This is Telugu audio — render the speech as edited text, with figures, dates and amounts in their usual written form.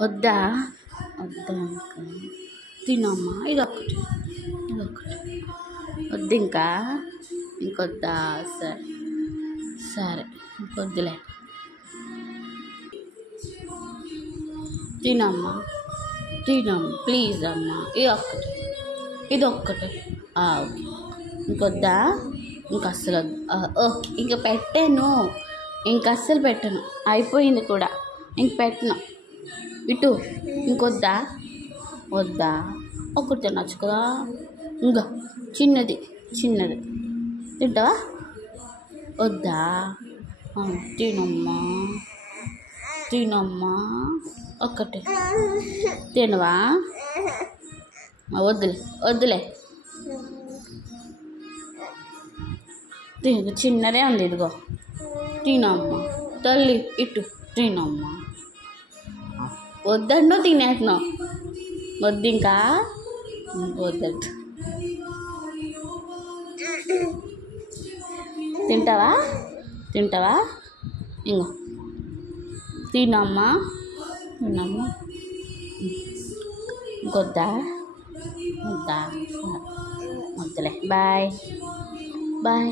వద్దా వద్దా ఇంకా తినమ్మా. ఇదొక్కటి వద్దు ఇంకొద్దా? సరే సరే ఇంకొద్దులే. తినమ్మా ప్లీజ్ అమ్మా. ఇదొక్కటి ఓకే. ఇంకొద్దా? ఇంక అస్సలు వద్దు. ఓకే ఇంక పెట్టాను, ఇంక అస్సలు పెట్టను, అయిపోయింది కూడా, ఇంక పెట్టను. ఇటు ఇంకొద్దా? వద్దా? ఒకటి తినొచ్చు కదా. ఇంకా చిన్నది తింటావా? వద్దా? తినమ్మా ఒక్కటే తినవా? వద్దులే చిన్నదే ఉంది, ఇదిగో తినమ్మా తల్లి. ఇటు తినమ్మా. వద్దంటో తినేస్తున్నావు. వద్దు ఇంకా వద్దు. తింటావా? ఇంకో తినమ్మా. ఇంకొద్దా? వద్దులే. బాయ్.